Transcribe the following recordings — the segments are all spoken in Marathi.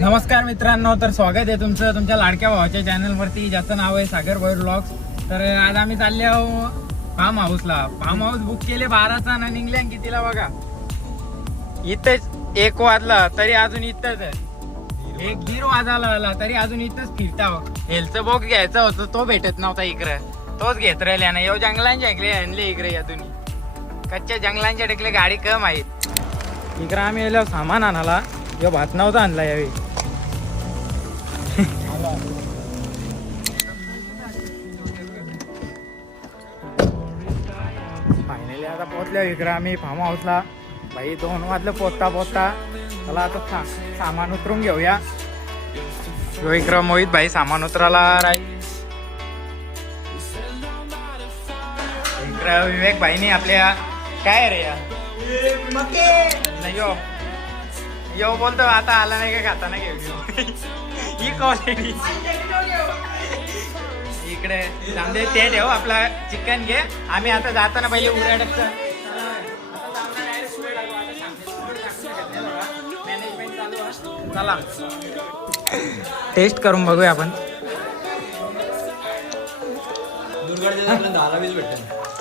नमस्कार मित्रांनो तर स्वागत आहे तुमचं तुमच्या लाडक्या भावाच्या चॅनलवरती. ज्याचं नाव आहे सागर भैर ब्लॉग्स तर आज आम्ही चालले आहो फार्म हाऊसला फार्म हाऊस बुक केले बाराचा आणि निघल्या कितीला बघा. इथेच एक वाजला तरी अजून इथंच आहे. एक दीड वाजायला आला तरी अजून इथंच फिरता हेल्थचं बॉक्स घ्यायचा होतं तो भेटत नव्हता इकडं. तोच घेत राहिले ना येऊ जंगलांच्या ऐकले आणले इकडे यातून कच्च्या जंगलांच्या टेकले गाडी कम आहे. इकडं आम्ही येलो सामान आणाला यो भात नव्हता आणला यावेळी. फायनली आता पोहोचल्या इकडं आम्ही फार्म हाऊसला भाई दोन वाजलं पोचता पोचता. चला आता सा सामान उतरून घेऊया. यो इकडं मोहित भाई सामान उतराला राहील इकडं विवेक भाईनी आपल्या काय रे यार? नाही यो. यो बोलतो आता आला नाही का खाता नाही घेऊ ही क्वालिटी इकडे जामदे ते ठेव आपला चिकन घे. आम्ही आता जाताना पहिले उराडचं चला. टेस्ट करून बघूया आपण.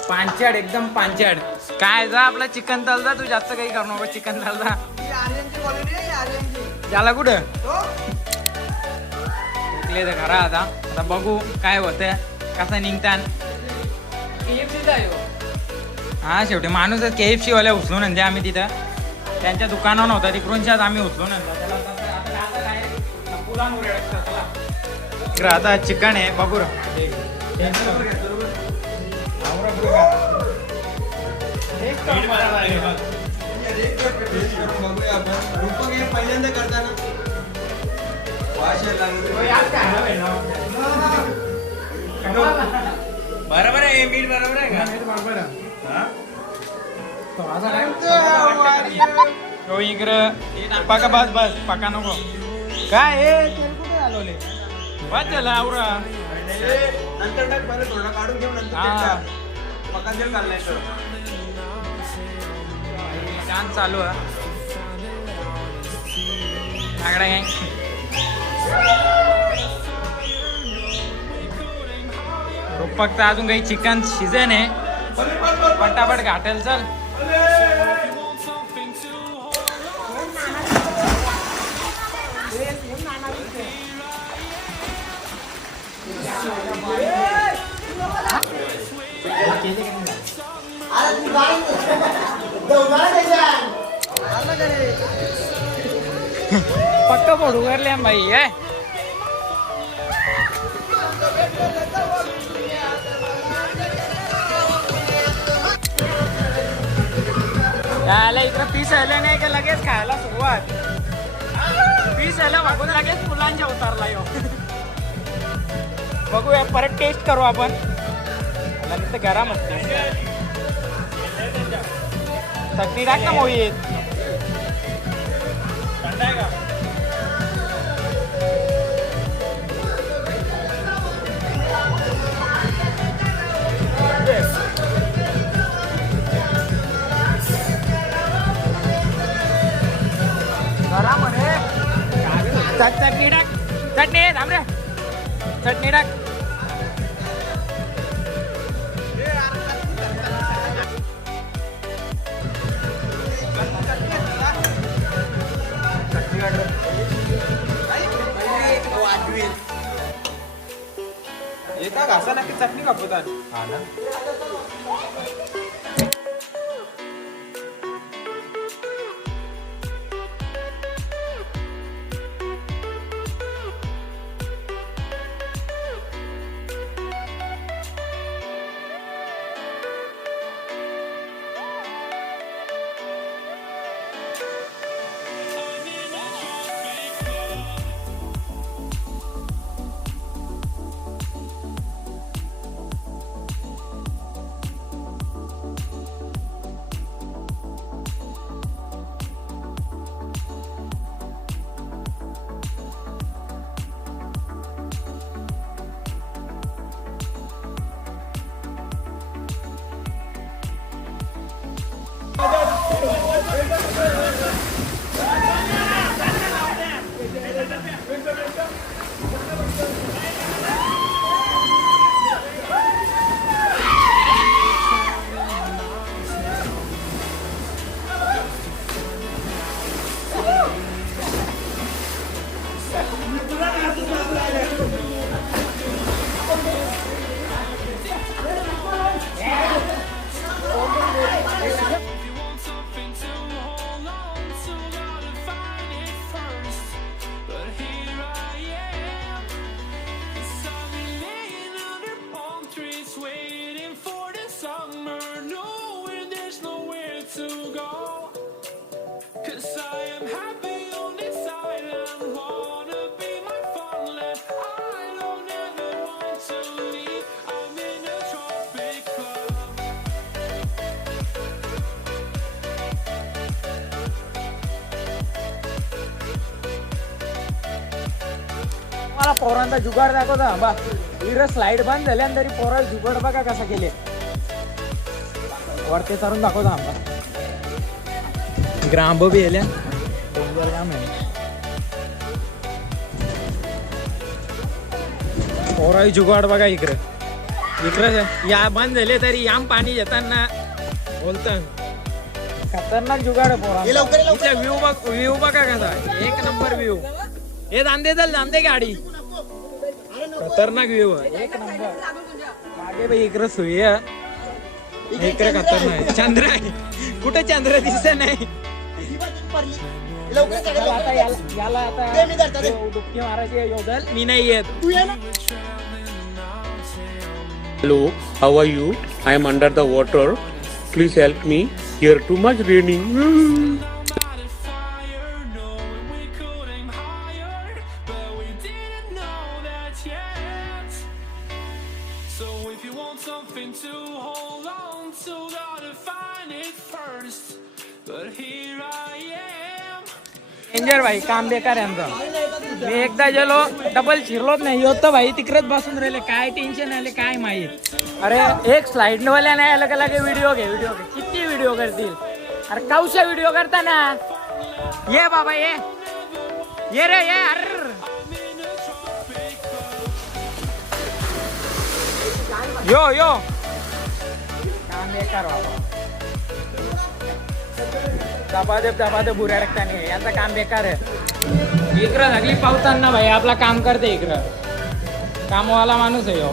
पांचड एकदम पांचड काय जा आपला चिकन तालदा तू जास्त काही करू नको चिकन तालदा याला कुठं? विकले तर खरा आता. आता बघू काय होतंय कसा निघतान. हा शेवटी माणूसच के एफ सी वाल्या उचलून आणते आम्ही तिथं. त्यांच्या दुकानावर नव्हता तिकडूनच्याच आम्ही उचलून आणला त्याला आता- चिकन आहे बघू. पहिल्यांदा करताना. बरोबर आहे मीठ बरोबर आहे का? बरोबर आहे. तो इकडं पाका बस बस पाका नको. काय हे तेल कुठे आलोले? बस झालं आवरा. नंतर टाक थोडं काढून घेऊ नंतर पका तेल चालू आहे गँग रुपकचं अजून काही चिकन शिजन आहे. पटापट घाटेल चल. पक्का फोडू करले भाई हे याला इकडं पीस आलं नाही का लगेच खायला सुरुवात. पीस आलं बघून लगेच फुलांच्या उतारला येऊ बघूया परत टेस्ट करू आपण. तर गरम असते चटणी टाक ना मोहित. चटणी आहे, थांब रे चटणी टाक एका घासा नक्की चटणी कापतात? हा ना. मला पोरांचा जुगाड दाखवता. बा इकडे स्लाइड बंद झाल्या तरी पोरा जुगाड बघा कसा केले. वरते चढून दाखवता आंबा आंब बी येल्या डोंगर जाम आहे. पोराही जुगाड बघा इकडे. इकडे या बंद झाले तरी याम पाणी येताना बोलतात खतरनाक जुगाड पोरा व्ह्यू बघ व्ह्यू बघा कसा एक नंबर व्ह्यू हे दांदे चल दांदे गाडी. खतरनाक व्ह्यू एक नंबर. मागे बाई इकडे सुई आहे. इकडे खतरनाक चंद्र आहे. कुठे चंद्र दिसत नाही? चला आता याला याला आता यो- डुबकी मारायची आहे योधल मी नाही येत. Hello, how are you? I am under the water. Please help me. Here too much raining. भाई काम बेकार आहे आमचं. मी एकदा गेलो डबल शिरलोच नाही. येत भाई तिकडेच बसून राहिले. काय टेन्शन आले काय माहीत? अरे एक स्लाइड वाल्या नाही अलग अलग व्हिडिओ घे व्हिडिओ घे. किती व्हिडिओ करतील? अरे काऊशा व्हिडिओ करता ना? ये बाबा ये. ये रे ये अर. यो यो. काम बेकार बाबा. दबादब दबादब बुऱ्या रक्ताने. यांचं काम बेकार आहे. इकडं लागली पावताना भाई आपला काम करते इकडं. कामवाला माणूस आहे हो.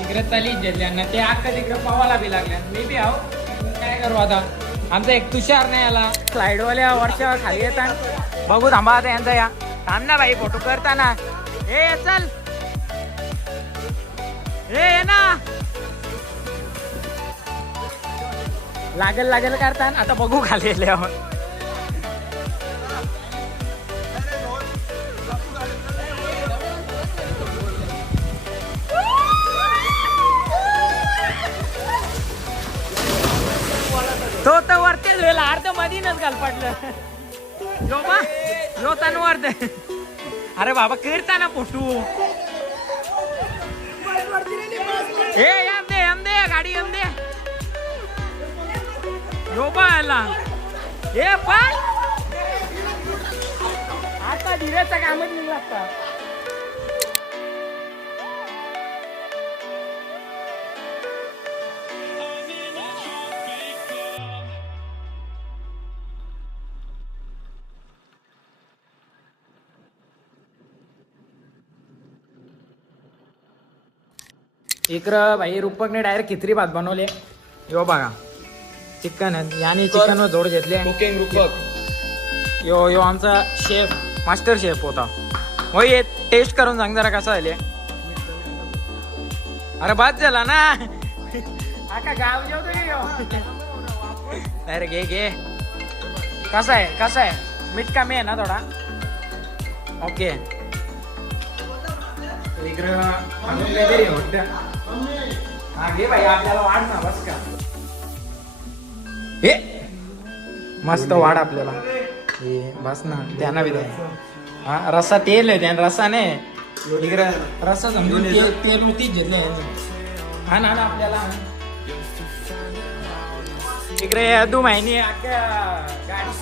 इकडे तलीच घेतल्यांना ते अख्खा तिकडं पावाला बी लागल्या मी बी आहो. काय करू आता? आमचा एक तुषार नाही आला. स्लाइडवाल्या वर्षावर खाली येतात. बघू थांबा आता यांचा या. थांब ना भाई फोटो करताना. ए चल. ये ना. लागेल लागेल करताना आता बघू खाली आल्यावर. तो तर वरतीच राहिला अर्ध मधीनच घाल पडलं. यो बा यो अरे बाबा करता ना पोटू. ए दे एम दे गाडी एम दे. यो आला ए पण आता धीरेचा कामच tropic club. इकडं भाई रूपकने डायरेक्ट खिचडी भात बनवले. यो बघा. चिकन याने चिकन वर जोड घेतले कुकिंग रूपक. यो यो आमचा शेफ मास्टर शेफ होता. हो ये टेस्ट करून सांग जरा कसा झाले अरे बाद झाला ना. आका गाव जेवतो अरे घे घे. कसा आहे कसा आहे? मीठ कमी आहे ना थोडा? ओके. इकडं. हा घे भाई आपल्याला वाढ ना बस का. ए मस्त वाढ आपल्याला. हे बस ना ध्याना विधान हा रस्सा तेल आहे त्या रसाने इकडे रस्सा समजून तेल तेल तीच घेतले हा ना आपल्याला. इकडे तू माहिती अख्ख्या गाडी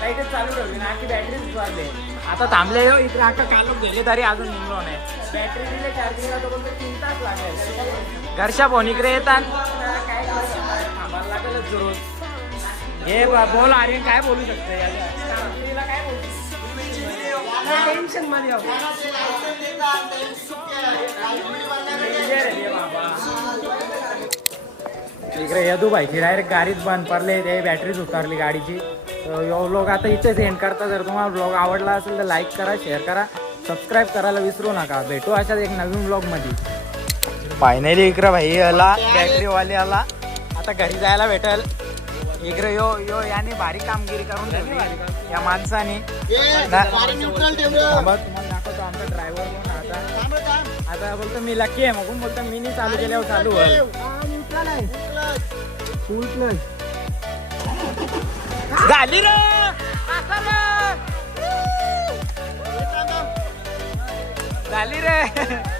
लाईटच चालू ठेवली ना अख्खी बॅटरीच वाढले आता थांबले हो इकडे अख्खा कालोख गेले तरी अजून निघलो नाही. बॅटरी दिले चार्जिंगला तो तीन तास लागेल. घरच्या फोन इकडे येतात. लागेलच हे बा- बोल आर्यन काय बोलू शकते? काय बोलू इकडे यदू भाईची डायरेक्ट गाडीच बंद पडले ते बॅटरीच उतरली गाडीची. ब्लॉग आता इथेच एंड करता. जर तुम्हाला ब्लॉग आवडला असेल तर लाईक करा शेअर करा. सबस्क्राईब करायला विसरू नका. भेटू अशाच एक नवीन ब्लॉगमध्ये. फायनली इकडे भाई आला बॅटरी वाले आला. आता घरी जायला भेटल. इकडे यो यो याने भारी कामगिरी करून ठेवली या माणसाने. दाखवतो आमचा ड्रायव्हर कोण आता. आता बोलतो मी लकी आहे मग बोलतो? मी नाही चालू केल्यावर चालू होईल. झाली रे! आता रे. झाली रे.